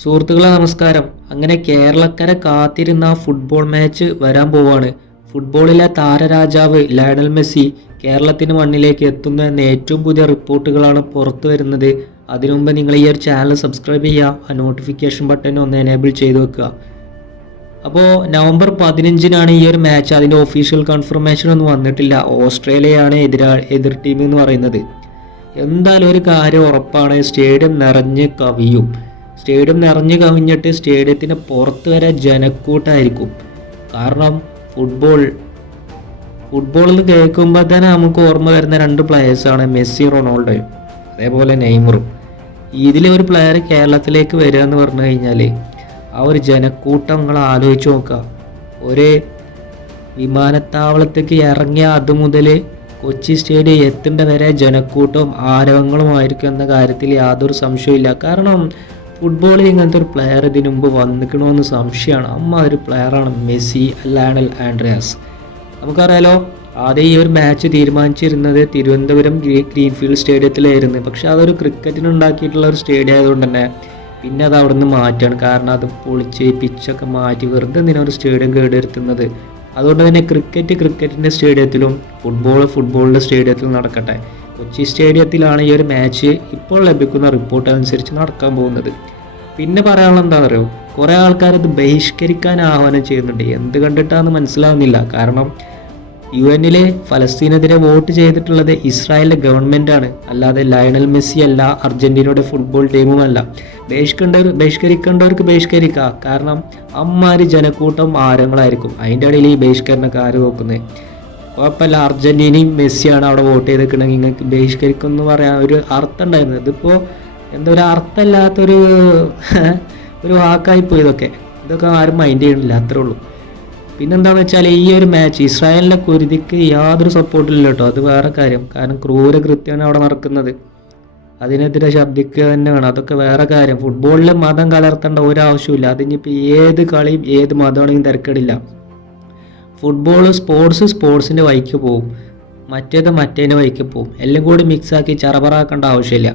സുഹൃത്തുക്കളെ നമസ്കാരം. അങ്ങനെ കേരളക്കരെ കാത്തിരുന്ന ഫുട്ബോൾ മാച്ച് വരാൻ പോവാണ്. ഫുട്ബോളിലെ താരരാജാവ് ലയണൽ മെസ്സി കേരളത്തിന് മണ്ണിലേക്ക് എത്തുന്നു എന്ന ഏറ്റവും പുതിയ റിപ്പോർട്ടുകളാണ് പുറത്തു വരുന്നത്. അതിനുമുമ്പ് നിങ്ങൾ ഈ ഒരു ചാനൽ സബ്സ്ക്രൈബ് ചെയ്യുക, ആ നോട്ടിഫിക്കേഷൻ ബട്ടൺ ഒന്ന് എനേബിൾ ചെയ്ത് വെക്കുക. അപ്പോൾ നവംബർ 15-നാണ് ഈ ഒരു മാച്ച്. അതിൻ്റെ ഒഫീഷ്യൽ കൺഫർമേഷൻ ഒന്നും വന്നിട്ടില്ല. ഓസ്ട്രേലിയയാണ് എതിർ ടീം എന്ന് പറയുന്നത്. എന്തായാലും ഒരു കാര്യം ഉറപ്പാണ്, സ്റ്റേഡിയം നിറഞ്ഞ് കവിയും. സ്റ്റേഡിയം നിറഞ്ഞു കവിഞ്ഞിട്ട് സ്റ്റേഡിയത്തിന് പുറത്ത് വരെ ജനക്കൂട്ടായിരിക്കും. കാരണം ഫുട്ബോൾ എന്ന് കേൾക്കുമ്പോൾ തന്നെ നമുക്ക് ഓർമ്മ വരുന്ന രണ്ട് പ്ലെയേഴ്സാണ് മെസ്സി റൊണാൾഡോയും അതേപോലെ നെയ്മറും. ഇതിലെ ഒരു പ്ലെയർ കേരളത്തിലേക്ക് വരിക എന്ന് പറഞ്ഞു കഴിഞ്ഞാൽ ആ ഒരു ജനക്കൂട്ടം നിങ്ങൾ ആലോചിച്ച് നോക്കുക. ഒരു വിമാനത്താവളത്തേക്ക് ഇറങ്ങിയ അതുമുതൽ കൊച്ചി സ്റ്റേഡിയം എത്തേണ്ട വരെ ജനക്കൂട്ടവും ആരവങ്ങളുമായിരിക്കും എന്ന കാര്യത്തിൽ യാതൊരു സംശയമില്ല. കാരണം ഫുട്ബോളിൽ ഇങ്ങനത്തെ ഒരു പ്ലെയർ ഇതിനു മുമ്പ് വന്നിക്കണമെന്ന് സംശയമാണ്. ഒരു പ്ലെയറാണ് മെസ്സി ലയണൽ ആൻഡ്രിയാസ്. നമുക്കറിയാലോ, ആദ്യം ഈ ഒരു മാച്ച് തീരുമാനിച്ചിരുന്നത് തിരുവനന്തപുരം ഗ്രീൻഫീൽഡ് സ്റ്റേഡിയത്തിലായിരുന്നു. പക്ഷെ അതൊരു ക്രിക്കറ്റിന് ഉണ്ടാക്കിയിട്ടുള്ള ഒരു സ്റ്റേഡിയം ആയതുകൊണ്ട് തന്നെ പിന്നെ അത് അവിടെ നിന്ന് മാറ്റുകയാണ്. കാരണം അത് പൊളിച്ച് പിച്ചൊക്കെ മാറ്റി വെറുതെ എന്തിനാണ് ഒരു സ്റ്റേഡിയം കേടുവരുത്തുന്നത്. അതുകൊണ്ട് തന്നെ ക്രിക്കറ്റിൻ്റെ സ്റ്റേഡിയത്തിലും ഫുട്ബോളിൻ്റെ സ്റ്റേഡിയത്തിലും നടക്കട്ടെ. കൊച്ചി സ്റ്റേഡിയത്തിലാണ് ഈ ഒരു മാച്ച് ഇപ്പോൾ ലഭിക്കുന്ന റിപ്പോർട്ട് അനുസരിച്ച് നടക്കാൻ പോകുന്നത്. പിന്നെ പറയാനുള്ള എന്താ പറയുക, കുറേ ആൾക്കാർ ഇത് ബഹിഷ്കരിക്കാൻ ആഹ്വാനം ചെയ്യുന്നുണ്ട്. എന്ത് കണ്ടിട്ടാന്ന് മനസ്സിലാവുന്നില്ല. കാരണം UN ഫലസ്തീനെതിരെ വോട്ട് ചെയ്തിട്ടുള്ളത് ഇസ്രായേലിൻ്റെ ഗവൺമെൻറ്റാണ്, അല്ലാതെ ലയണൽ മെസ്സി അല്ല, അർജന്റീനയുടെ ഫുട്ബോൾ ടീമുമല്ല. ബഹിഷ്കരിക്കേണ്ടവർക്ക് ബഹിഷ്കരിക്കുക. കാരണം ജനക്കൂട്ടം ആരങ്ങളായിരിക്കും. അതിൻ്റെ ഇടയിൽ ഈ ബഹിഷ്കരണമൊക്കെ ആര് നോക്കുന്നത്? കുഴപ്പമില്ല, അർജന്റീനയും മെസ്സിയാണ് അവിടെ വോട്ട് ചെയ്തിട്ടുണ്ടെങ്കിൽ നിങ്ങൾക്ക് ബഹിഷ്കരിക്കും എന്ന് പറയാൻ ഒരു അർത്ഥം ഉണ്ടായിരുന്നു. ഇതിപ്പോൾ എന്താ ഒരു അർത്ഥമില്ലാത്തൊരു വാക്കായിപ്പോയി. ഇതൊക്കെ ആരും മൈൻഡ് ചെയ്യണില്ല, അത്രേ ഉള്ളൂ. പിന്നെന്താണെന്ന് വെച്ചാൽ ഈ ഒരു മാച്ച് ഇസ്രായേലിൻ്റെ കുരുതിക്ക് യാതൊരു സപ്പോർട്ടില്ല കേട്ടോ. അത് വേറെ കാര്യം. കാരണം ക്രൂരകൃത്യമാണ് അവിടെ നടക്കുന്നത്. അതിനെതിരെ ശബ്ദിക്കുക തന്നെ വേണം. അതൊക്കെ വേറെ കാര്യം. ഫുട്ബോളിൽ മതം കലർത്തേണ്ട ഒരാവശ്യമില്ല. അതിനിപ്പോൾ ഏത് കളിയും ഏത് മതമാണെങ്കിലും തിരക്കേടില്ല. സ്പോർട്സിൻ്റെ വഴിക്ക് പോവും, മറ്റേതിൻ്റെ വഴിക്ക് പോവും. എല്ലാം കൂടി മിക്സാക്കി ചറപറാക്കേണ്ട ആവശ്യമില്ല.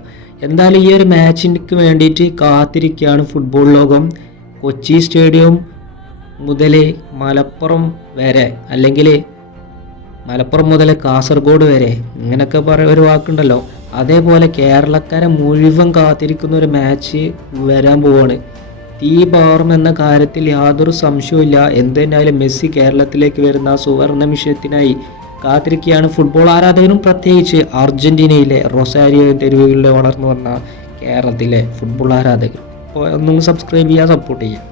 എന്തായാലും ഈ ഒരു മാച്ചിന് വേണ്ടിയിട്ട് കാത്തിരിക്കുകയാണ് ഫുട്ബോൾ ലോകം. കൊച്ചി സ്റ്റേഡിയം മുതൽ മലപ്പുറം വരെ, അല്ലെങ്കിൽ മലപ്പുറം മുതൽ കാസർഗോഡ് വരെ, ഇങ്ങനെയൊക്കെ ഒരു വാക്കുണ്ടല്ലോ. അതേപോലെ കേരളക്കാരെ മുഴുവൻ കാത്തിരിക്കുന്ന ഒരു മാച്ച് വരാൻ പോവാണ്. തീ പാറും എന്ന കാര്യത്തിൽ യാതൊരു സംശയവുമില്ല. എന്തിനായാലും മെസ്സി കേരളത്തിലേക്ക് വരുന്ന സുവർണ നിമിഷത്തിനായി കാത്തിരിക്കുകയാണ് ഫുട്ബോൾ ആരാധകരും, പ്രത്യേകിച്ച് അർജന്റീനയിലെ റൊസാരിയോ തെരുവുകളിൽ വളർന്നു വന്ന കേരളത്തിലെ ഫുട്ബോൾ ആരാധകർ. അപ്പോൾ ഒന്നും സബ്സ്ക്രൈബ് ചെയ്യുക, സപ്പോർട്ട് ചെയ്യുക.